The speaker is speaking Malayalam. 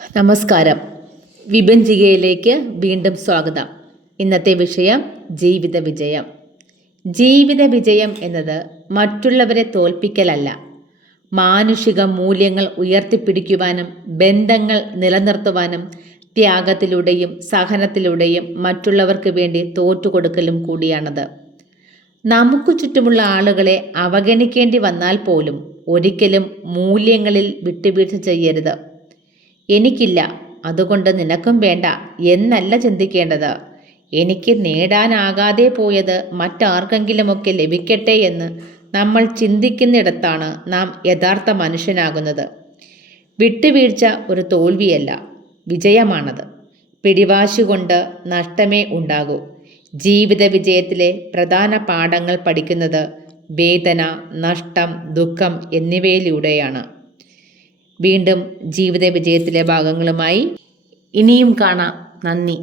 നമസ്കാരം. വിഭജികയിലേക്ക് വീണ്ടും സ്വാഗതം. ഇന്നത്തെ വിഷയം ജീവിത വിജയം. ജീവിത വിജയം എന്നത് മറ്റുള്ളവരെ തോൽപ്പിക്കലല്ല, മാനുഷിക മൂല്യങ്ങൾ ഉയർത്തിപ്പിടിക്കുവാനും ബന്ധങ്ങൾ നിലനിർത്തുവാനും ത്യാഗത്തിലൂടെയും സഹനത്തിലൂടെയും മറ്റുള്ളവർക്ക് വേണ്ടി തോറ്റുകൊടുക്കലും കൂടിയാണത്. നമുക്ക് ചുറ്റുമുള്ള ആളുകളെ അവഗണിക്കേണ്ടി വന്നാൽ പോലും ഒരിക്കലും മൂല്യങ്ങളിൽ വിട്ടുവീഴ്ച ചെയ്യരുത്. എനിക്കില്ല, അതുകൊണ്ട് നിനക്കും വേണ്ട എന്നല്ല ചിന്തിക്കേണ്ടത്. എനിക്ക് നേടാനാകാതെ പോയത് മറ്റാർക്കെങ്കിലുമൊക്കെ ലഭിക്കട്ടെ എന്ന് നമ്മൾ ചിന്തിക്കുന്നിടത്താണ് നാം യഥാർത്ഥ മനുഷ്യനാകുന്നത്. വിട്ടുവീഴ്ച ഒരു തോൽവിയല്ല, വിജയമാണത്. പിടിവാശി കൊണ്ട് നഷ്ടമേ ഉണ്ടാകൂ. ജീവിത വിജയത്തിലെ പ്രധാന പാഠങ്ങൾ പഠിക്കുന്നത് വേദന, നഷ്ടം, ദുഃഖം എന്നിവയിലൂടെയാണ്. വീണ്ടും ജീവിത വിജയത്തിലെ ഭാഗങ്ങളുമായി ഇനിയും കാണാം. നന്ദി.